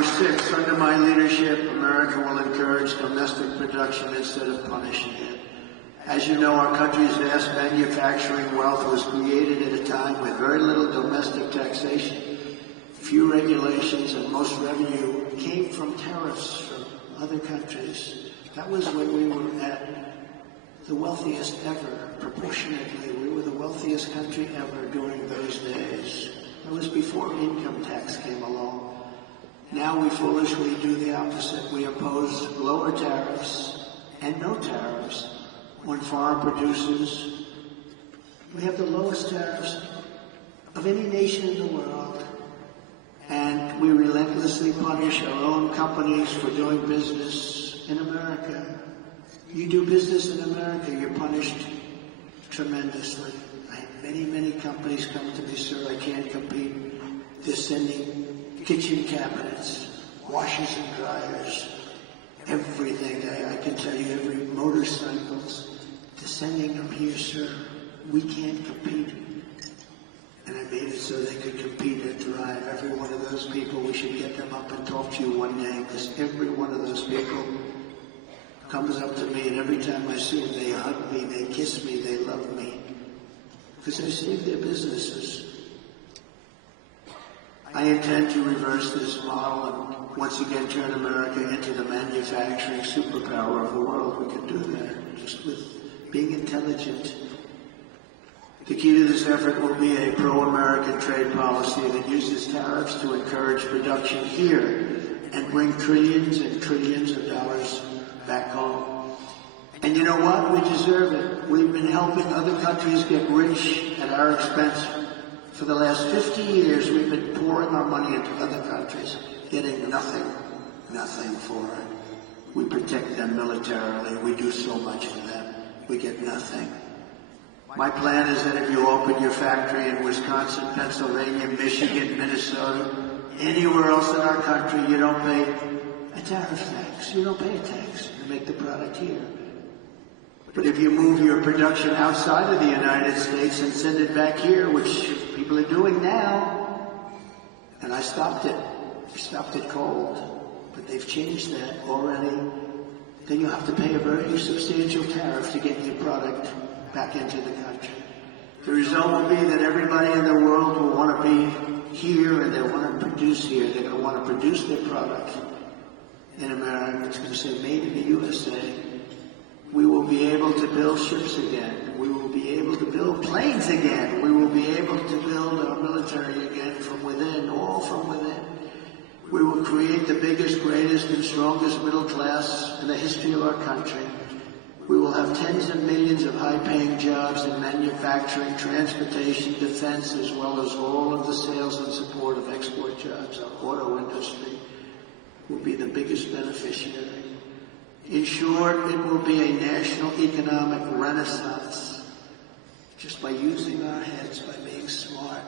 Number 6, under my leadership, America will encourage domestic production instead of punishing it. As you know, our country's vast manufacturing wealth was created at a time with very little domestic taxation, few regulations, and most revenue came from tariffs from other countries. That was when we were at the wealthiest ever. Proportionately, we were the wealthiest country ever during those days. That was before income tax came along. Now we foolishly do the opposite. We impose lower tariffs and no tariffs on foreign producers. We have the lowest tariffs of any nation in the world. And we relentlessly punish our own companies for doing business in America. You do business in America, you're punished tremendously. I have many, many companies come to me, sir, I can't compete. They're sending kitchen cabinets, washers and dryers, everything. I can tell you, every motorcycles. They're sending them here, sir. We can't compete. And I made it so they could compete and thrive. Every one of those people, we should get them up and talk to you one day, because every one of those people comes up to me, and every time I see them, they hug me, they kiss me, they love me, because I saved their businesses. I intend to reverse this model and once again turn America into the manufacturing superpower of the world. We can do that just with being intelligent. The key to this effort will be a pro-American trade policy that uses tariffs to encourage production here and bring trillions and trillions of dollars back home. And you know what? We deserve it. We've been helping other countries get rich at our expense. For the last 50 years, we've been pouring our money into other countries, getting nothing for it. We protect them militarily. We do so much for them. We get nothing. My plan is that if you open your factory in Wisconsin, Pennsylvania, Michigan, Minnesota, anywhere else in our country, you don't pay a tariff tax. You don't pay a tax. You make the product here. But if you move your production outside of the United States and send it back here, which people are doing now, and I stopped it. I stopped it cold. But they've changed that already. Then you have to pay a very substantial tariff to get your product back into the country. The result will be that everybody in the world will want to be here, and they want to produce here. They're going to want to produce their product in America. It's going to say made in the USA. We will be able to build ships again. We will be able to build planes again. We will be able to build our military again from within, all from within. We will create the biggest, greatest, and strongest middle class in the history of our country. We will have tens of millions of high-paying jobs in manufacturing, transportation, defense, as well as all of the sales and support of export jobs. Our auto industry will be the biggest beneficiary. In short, it will be a national economic renaissance just by using our heads, by being smart,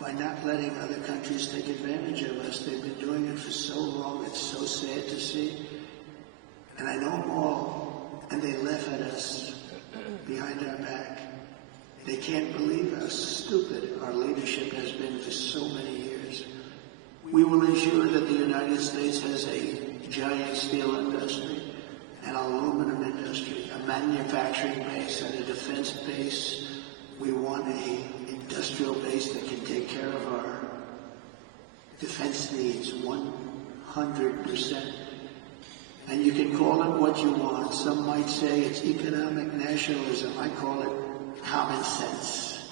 by not letting other countries take advantage of us. They've been doing it for so long. It's so sad to see. And I know them all, and they laugh at us behind our back. They can't believe how stupid our leadership has been for so many years. We will ensure that the United States has a giant steel industry, an aluminum industry, a manufacturing base, and a defense base. We want an industrial base that can take care of our defense needs 100%. And you can call it what you want. Some might say it's economic nationalism. I call it common sense.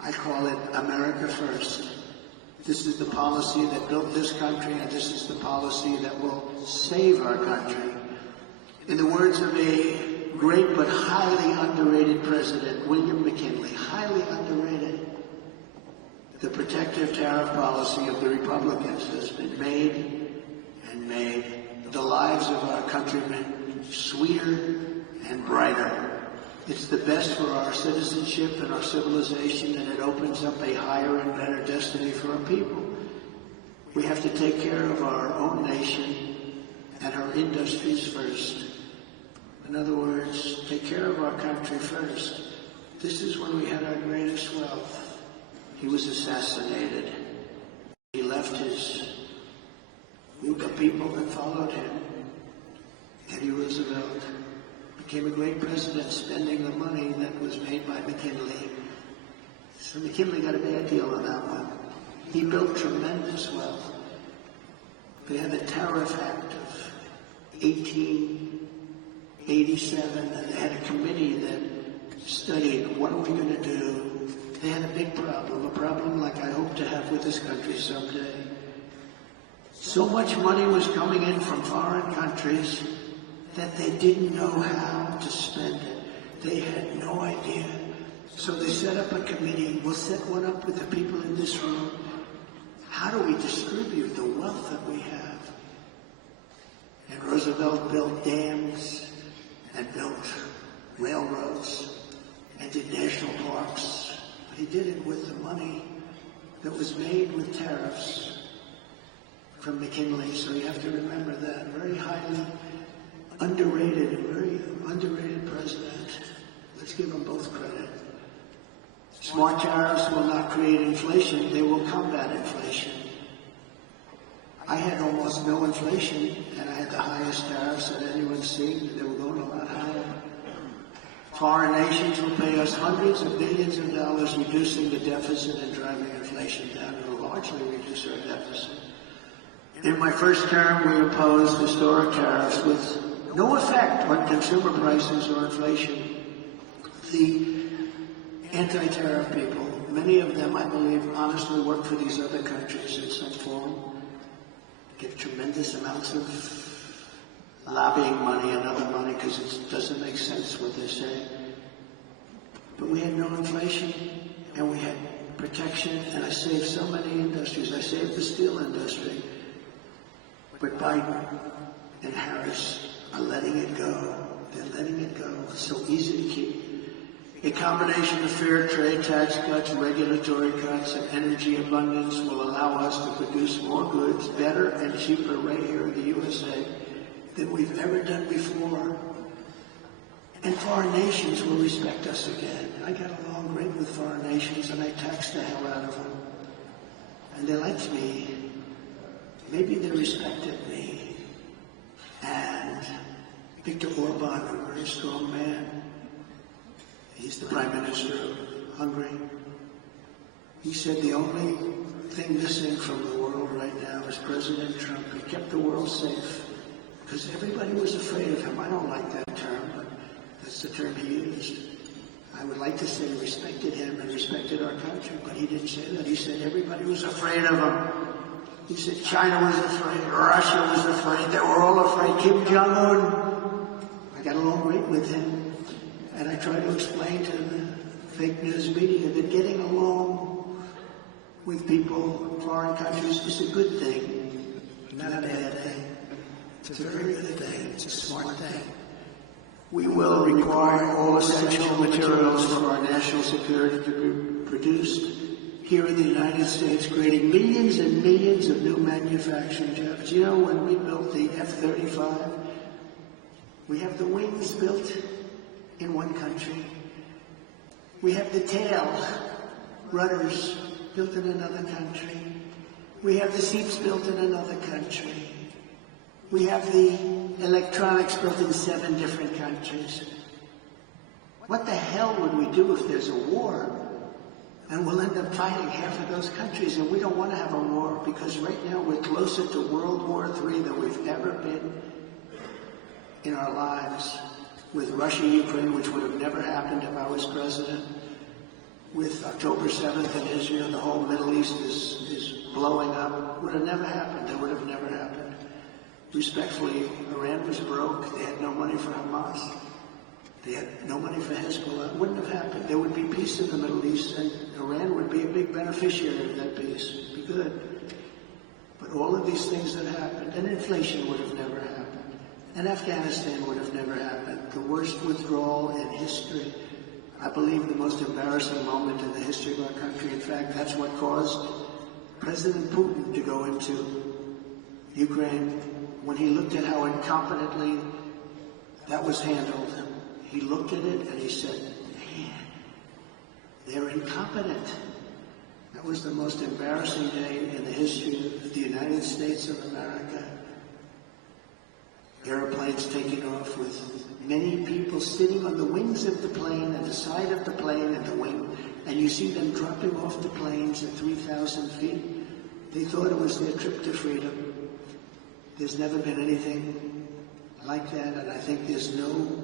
I call it America first. This is the policy that built this country, and this is the policy that will save our country. In the words of a great but highly underrated president, William McKinley, highly underrated, the protective tariff policy of the Republicans has been made and made the lives of our countrymen sweeter and brighter. It's the best for our citizenship and our civilization, and it opens up a higher and better destiny for our people. We have to take care of our own nation and our industries first. In other words, take care of our country first. This is when we had our greatest wealth. He was assassinated. He left his group of people that followed him, Teddy Roosevelt, became a great president spending the money that was made by McKinley. So McKinley got a bad deal on that one. He built tremendous wealth. They had the Tariff Act of 1887, and they had a committee that studied what are we going to do. They had a big problem, a problem like I hope to have with this country someday. So much money was coming in from foreign countries that they didn't know how to spend it. They had no idea. So they set up a committee. We'll set one up with the people in this room. How do we distribute the wealth that we have? And Roosevelt built dams and built railroads and did national parks. But he did it with the money that was made with tariffs from McKinley. So you have to remember that. Very highly underrated, a very underrated president. Let's give them both credit. Smart tariffs will not create inflation, they will combat inflation. I had almost no inflation, and I had the highest tariffs that anyone's seen. They were going a lot higher. Foreign nations will pay us hundreds of billions of dollars, reducing the deficit and driving inflation down. It will largely reduce our deficit. In my first term, we opposed historic tariffs with no effect on consumer prices or inflation. The anti-tariff people, many of them, I believe, honestly work for these other countries in some form, get tremendous amounts of lobbying money and other money because it doesn't make sense what they say. But we had no inflation, and we had protection, and I saved so many industries. I saved the steel industry. But Biden and Harris are letting it go. They're letting it go. It's so easy to keep. A combination of fair trade, tax cuts, regulatory cuts, and energy abundance will allow us to produce more goods better and cheaper right here in the USA than we've ever done before. And foreign nations will respect us again. I got along great with foreign nations, and I taxed the hell out of them. And they liked me. Maybe they respected me. And Viktor Orban, a very strong man, he's the Prime Minister of Hungary. He said the only thing missing from the world right now is President Trump. He kept the world safe because everybody was afraid of him. I don't like that term, but that's the term he used. I would like to say respected him and respected our country, but he didn't say that. He said everybody was afraid of him. He said China was afraid, Russia was afraid, they were all afraid. Kim Jong-un, I got along great with him. And I try to explain to the fake news media that getting along with people in foreign countries is a good thing, not a bad thing. It's a very good thing. It's a smart thing. We will require all essential materials for our national security to be produced here in the United States, creating millions and millions of new manufacturing jobs. You know, when we built the F-35, we have the wings built in one country. We have the tail, rudders, built in another country. We have the seats built in another country. We have the electronics built in 7 different countries. What the hell would we do if there's a war? And we'll end up fighting half of those countries, and we don't want to have a war because right now we're closer to World War III than we've ever been in our lives. With Russia, Ukraine, which would have never happened if I was president. With October 7th in Israel, the whole Middle East is blowing up. Would have never happened. That would have never happened. Respectfully, Iran was broke. They had no money for Hamas. They had no money for Hezbollah. It wouldn't have happened. There would be peace in the Middle East, and Iran would be a big beneficiary of that peace. It would be good. But all of these things that happened, and inflation would have never happened. And Afghanistan would have never happened. The worst withdrawal in history. I believe the most embarrassing moment in the history of our country. In fact, that's what caused President Putin to go into Ukraine when he looked at how incompetently that was handled. He looked at it and he said, man, they're incompetent. That was the most embarrassing day in the history of the United States of America. Airplanes taking off with many people sitting on the wings of the plane, at the side of the plane, and the wing, and you see them dropping off the planes at 3,000 feet. They thought it was their trip to freedom. There's never been anything like that, and I think there's no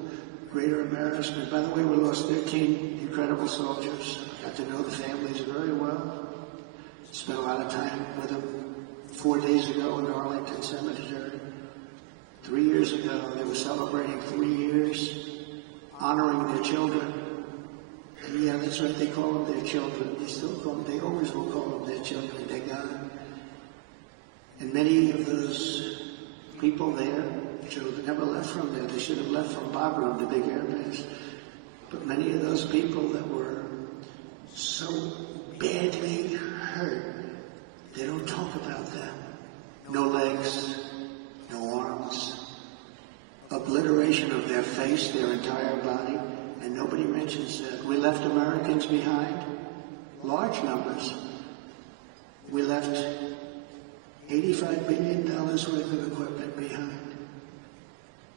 greater embarrassment. By the way, we lost 13 incredible soldiers. Got to know the families very well. Spent a lot of time with them 4 days ago in Arlington Cemetery. 3 years ago, they were celebrating 3 years, honoring their children. And yeah, that's right, they call them their children. They still call them, they always will call them their children. They're gone. And many of those people there, children, never left from there. They should have left from Bagram, the big airbase. But many of those people that were so badly hurt, they don't talk about them. No legs, no arms, obliteration of their face, their entire body, and nobody mentions that. We left Americans behind, large numbers. We left $85 billion worth of equipment behind.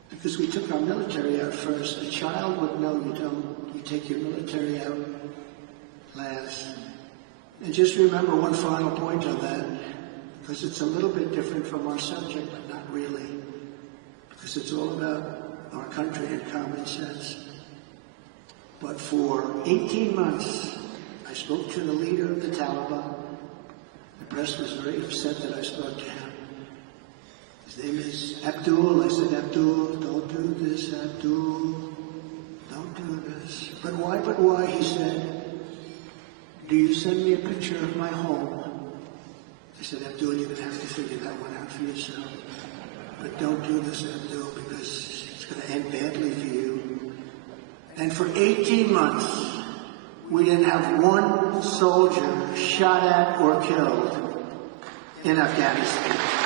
Because we took our military out first. A child would know you don't. You take your military out last. And just remember one final point on that, because it's a little bit different from our subject, but not really. Because it's all about our country and common sense. But for 18 months, I spoke to the leader of the Taliban. The press was very upset that I spoke to him. His name is Abdul. I said, Abdul, don't do this, Abdul. Don't do this. But why, but why? He said, do you send me a picture of my home? I said, Abdul, you're going to have to figure that one out for yourself. But don't do this, Abdul, because it's going to end badly for you. And for 18 months, we didn't have one soldier shot at or killed in Afghanistan.